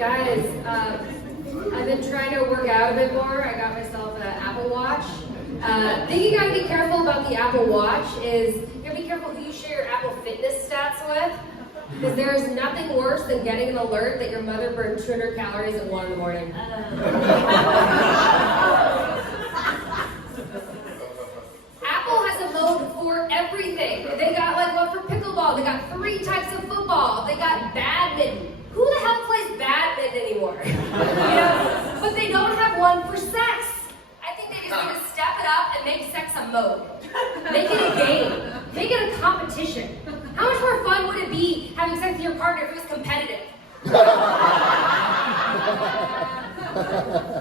Guys, I've been trying to work out a bit more. I got myself an Apple Watch. Thing you gotta be careful about the Apple Watch is you gotta be careful who you share your Apple Fitness stats with. Because there is nothing worse than getting an alert that your mother burned 200 calories at 1 in the morning. Apple has a mode for everything. They got like one for pickleball. They got 3 types of football. They got badminton. Who the hell plays badminton anymore? You know? But they don't have one for sex. I think they just need to step it up and make sex a mode. Make it a game. Make it a competition. How much more fun would it be having sex with your partner if it was competitive?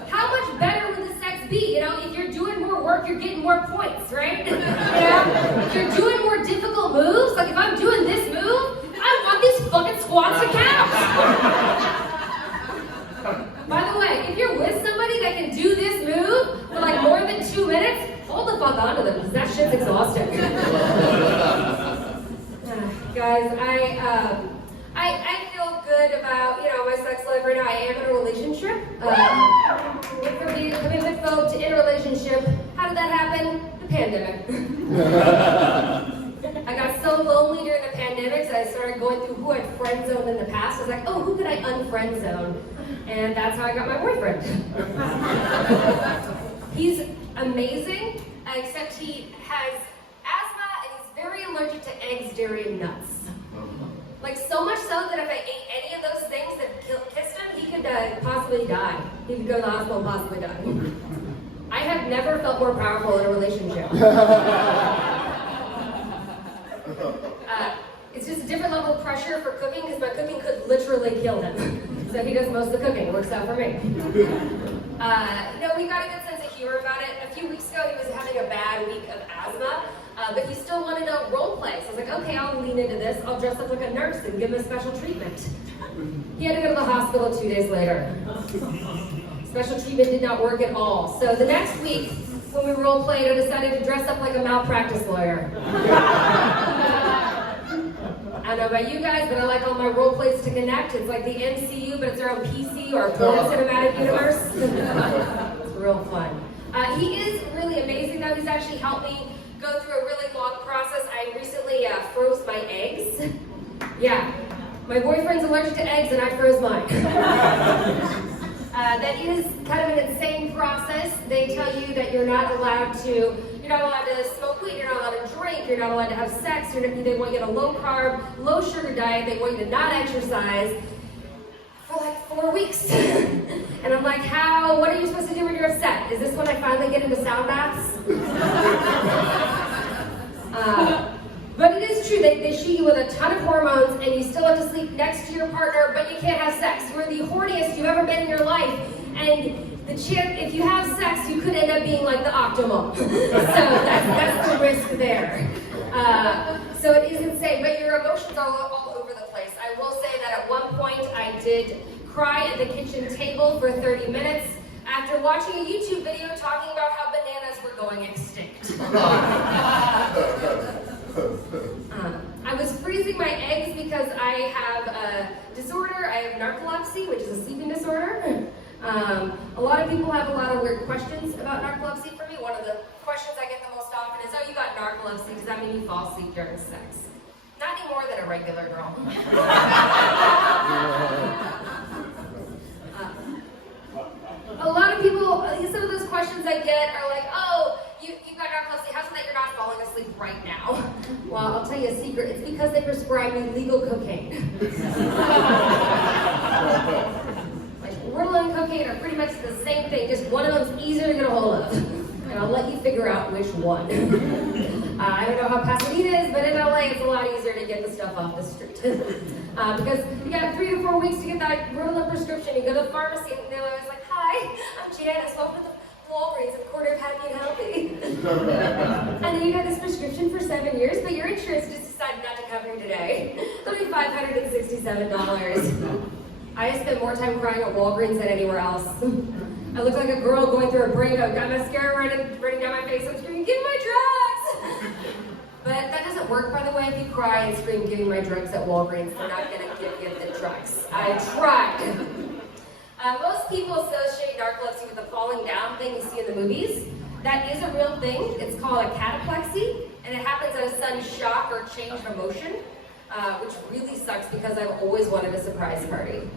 How much better would the sex be? You know, if you're doing more work, you're getting more points, right? You know? If you're doing more difficult moves, like if I'm doing this move, I want these fucking squats to count. By the way, if you're with somebody that can do this move for like more than 2 minutes, hold the fuck onto them, because that shit's exhausting. Guys, I feel good about, my sex life right now. I am in a relationship. Went from being a commitment phobe to in a relationship. How did that happen? The pandemic. I got so lonely during the pandemic, so I started going through who I'd friend zoned in the past. I was like, oh, who could I unfriend zone? And that's how I got my boyfriend. He's amazing, except he has asthma and he's very allergic to eggs, dairy, and nuts. Like so much so that if I ate any of those things that kissed him, he could possibly die. He could go to the hospital and possibly die. I have never felt more powerful in a relationship. It's just a different level of pressure for cooking because my cooking could literally kill him. So he does most of the cooking. It works out for me. We got a good sense of humor about it. A few weeks ago, he was having a bad week of asthma, but he still wanted to role play. So I was like, okay, I'll lean into this. I'll dress up like a nurse and give him a special treatment. He had to go to the hospital 2 days later. Special treatment did not work at all. So the next week, when we role played, I decided to dress up like a malpractice lawyer. I don't know about you guys, but I like all my role plays to connect. It's like the MCU, but it's their own PC or porn cinematic universe. It's real fun. He is really amazing, though. He's actually helped me go through a really long process. I recently froze my eggs. Yeah, my boyfriend's allergic to eggs, and I froze mine. That is kind of an insane process. They tell you that you're not allowed to smoke weed, you're not allowed to drink, you're not allowed to have sex, they want you on a low carb, low sugar diet, they want you to not exercise for like 4 weeks. And I'm like, what are you supposed to do when you're upset? Is this when I finally get into sound baths? But it is true, they shoot you with a ton of hormones and you still have to sleep next to your partner, but you can't have sex. You're the horniest you've ever been in your life. And if you have sex, you could end up being like the Octomom. So that's the risk there. So it is insane, but your emotions are all over the place. I will say that at one point I did cry at the kitchen table for 30 minutes after watching a YouTube video talking about how bananas were going extinct. I was freezing my eggs because I have a disorder. I have narcolepsy, which is a sleeping disorder. A lot of people have a lot of weird questions about narcolepsy for me. One of the questions I get the most often is, oh, you got narcolepsy, does that mean you fall asleep during sex? Not any more than a regular girl. A lot of people, some of those questions I get are like, oh, you got narcolepsy, how's it that you're not falling asleep right now? Well, I'll tell you a secret, it's because they prescribe me legal cocaine. Ritalin and cocaine are pretty much the same thing, just one of them's easier to get a hold of. And I'll let you figure out which one. I don't know how Pasadena is, but in LA it's a lot easier to get the stuff off the street. Because you got 3 to 4 weeks to get that Ritalin prescription. You go to the pharmacy and they're always like, hi, I'm Janice, welcome to the Walgreens, I'm quarter of happy and healthy. And then you got this prescription for 7 years, but your insurance just decided not to cover you today. It'll be $567. I spent more time crying at Walgreens than anywhere else. I look like a girl going through a breakup, got mascara running down my face, I'm screaming, give me my drugs! But that doesn't work, by the way. If you cry and scream, give me my drugs at Walgreens, they're not gonna give you the drugs. I tried. Most people associate narcolepsy with the falling down thing you see in the movies. That is a real thing. It's called a cataplexy, and it happens at a sudden shock or change of emotion, which really sucks because I've always wanted a surprise party.